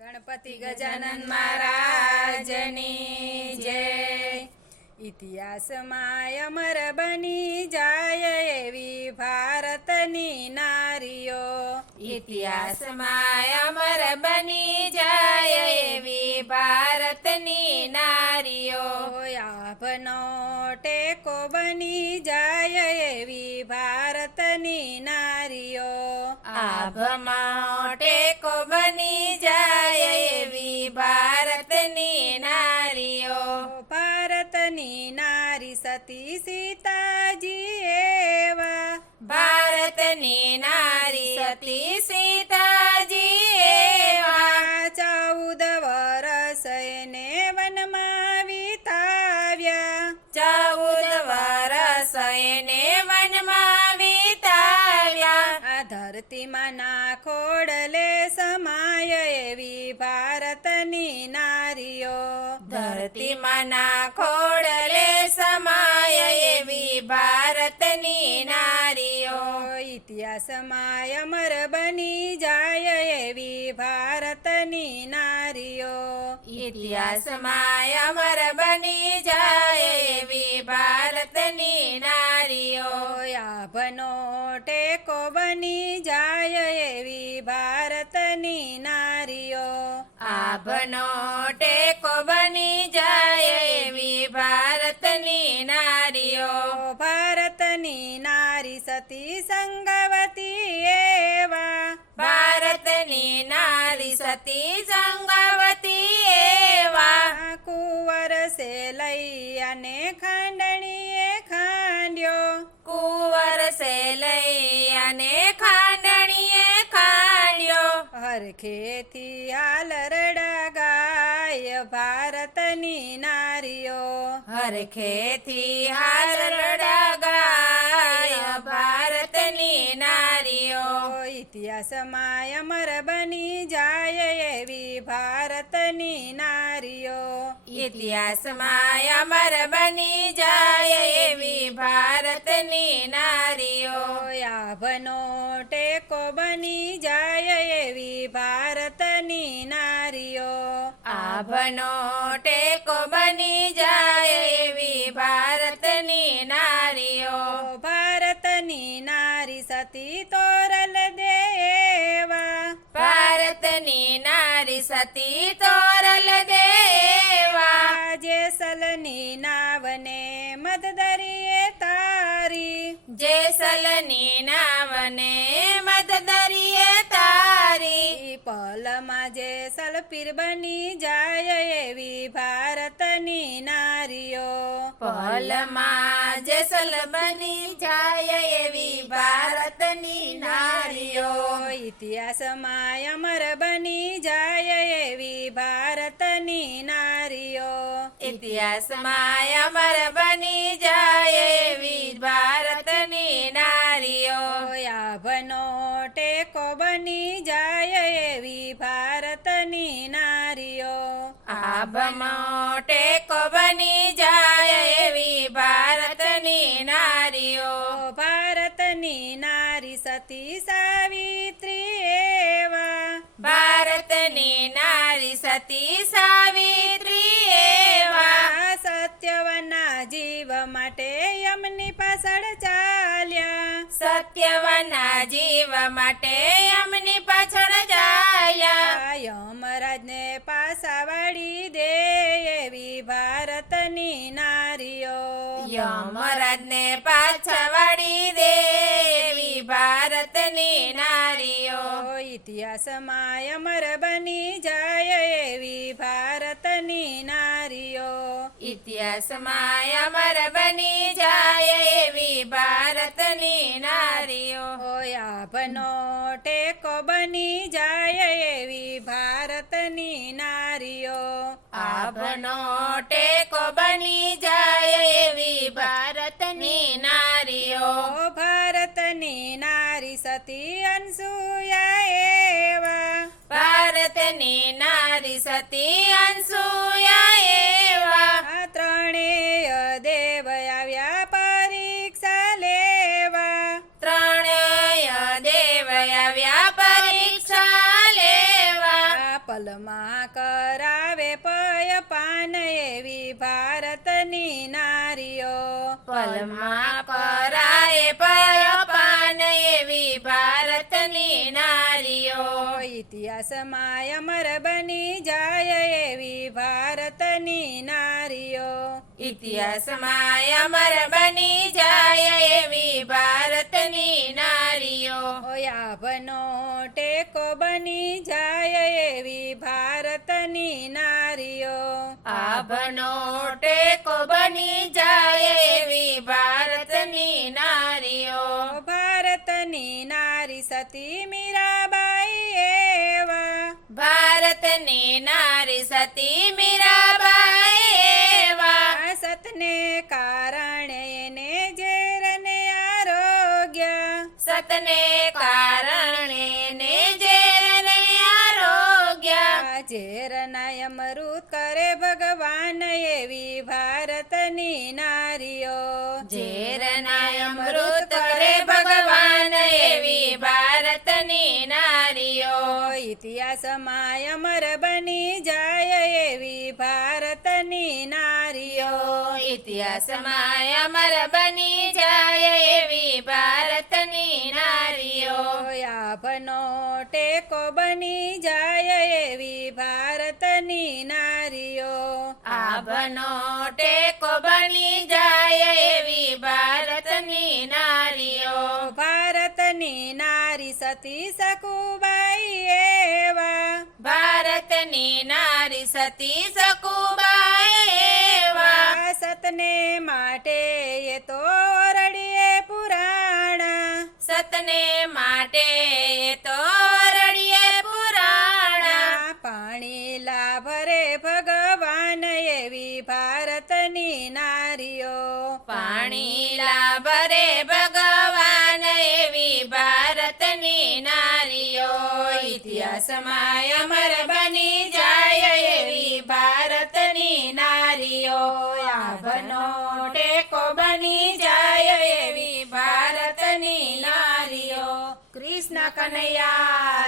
ગણપતિ ગજાનન મહારાજની જય. ઇતિહાસમાં અમર બની જાય એવી ભારતની નારીઓ. ઇતિહાસમાં અમર બની જાય એવી ભારતની નારીઓ. આપનો ટેકો બની જાય એવી ભારતની નારીઓ. આભમાં ટેકો બની જાય ભારતની નારીઓ. ભારતની નારી સતી સીતાજી એવા. ભારતની નારી સતી સીતાજી ધરતીમાં ના ખોડલે સમાય એવી ભારતની નારીઓ. ધરતીમાં ના ખોડલે સમાય એવી ભારતની નારીઓ. ઇતિહાસમાં અમર બની જાય એવી ભારતની નારીઓ. ઇતિહાસમાં અમર બની જાય એવી ભારતની નારીઓ. આભનો ટેકો બની જાય એવી ભારતની નારીઓ. આભનો ટેકો બની ભારતની નારી સતી સંગવતી એવા ભારતની નારી સતી સંગવતી એવા કુંવર સે લઈ અને ખાંડણીએ ખાંડ્યો કુંવર સે લઈ અને ખાંડણીએ ખાંડ્યો હરખેથી હાલ રડા ગાય ભારતની નારીઓ હરખેથી હાલ ગાય ઇતિહાસમાં અમર બની જાય એવી ભારતની નારીઓ. ઇતિહાસમાં અમર બની જાય એવી ભારતની નારીઓ. યાભનો ટેકો બની જાય એવી ભારતની નારીઓ. આભનો ટેકો બની જાય એવી સતી તોરલ દેવા. જેસલની નાવને દરિયે તારી. જેસલની નાવને મદદરીએ તારી. ઈ પલમાં જેસલ પીર બની જાય એવી ભારતની નારીઓ. પલમાં જેસલ બની જાય એવી ભારતની નારીઓ. ઇતિહાસમાં અમર બની જાય એવી ભારતની નારીઓ. ઇતિહાસમાં અમર બની જાય એવી ભારતની નારીઓ. આભનો ટેકો બની જાય એવી ભારતની નારીઓ. આભનો ટેકો બની ભારતની નારી સતી સાવિત્રી એવા. સત્યવના જીવ માટે યમની પાછળ ચાલ્યા. સત્યવના જીવ માટે અમની પાછળ ચાલ્યા. યમરાજને પાસા વાળી દે એવી ભારતની નારીઓ. યમરાજને પાછા વાળી દેવી ભારતની નારીઓ. ઇતિહાસમાં અમર બની જાય એવી ભારતની નારીઓ. ઇતિહાસમાં અમર બની જાય એવી ભારતની નારીઓ. આપનો ટેકો બની જાય એવી ભારતની નારીઓ. આપનો ટેકો બની જાય એવી ભારતની નારીઓ. ભારતની નારી સતી અનસુયા ભારતની નારી સતી અનસુયા એવા ત્રણેય દેવ આવ્યા પરીક્ષા લેવા. ત્રણેય દેવ આવ્યા પલમાં કરાવે પય પાન એવી ભારતની નારીઓ। પલમાં પય પાન એવી ભારતની નારીઓ ઇતિહાસમાં અમર બની જાય એવી ભારતની નારીઓ ઇતિહાસમાં અમર બની જાય એવી ભારતની નારીઓ ઓયાભનો ટેકો બની જાય એવી ભારતની નારીઓ આભનો ટેકો બની જાય એવી ભારતની નારીઓ ભારતની નારી સતી મીરાબાઈ એવા. સતને કારણે એને ઝેરને આરોગ્ય. સતને કારણે ને ઝેરને આરોગ્ય. ઝેરના અમૃત કરે ભગવાન એવી ભારતની નારીઓ. ઝેરના અમૃત કરે ભગવાન એવી ભારતની ઇતિહાસમાં અમર બની જાય એવી ભારતની નારીઓ ઇતિહાસમાં અમર બની જાય એવી ભારતની નારીઓ આપનો ટેકો બની જાય એવી ભારતની નારીઓ આપનો ટેકો બની જાય એવી ભારતની નારી સતી સકુબાઈ એવા. ભારતની નારી સતી સકુબાઈ એવા. સતને માટે એ તો રડીએ પુરાણા. સતને માટે ઇતિહાસમાં અમર બની જાય એવી ભારતની નારીઓ. આભનો ટેકો બની જાય એવી ભારતની નારીઓ. કૃષ્ણ કનૈયા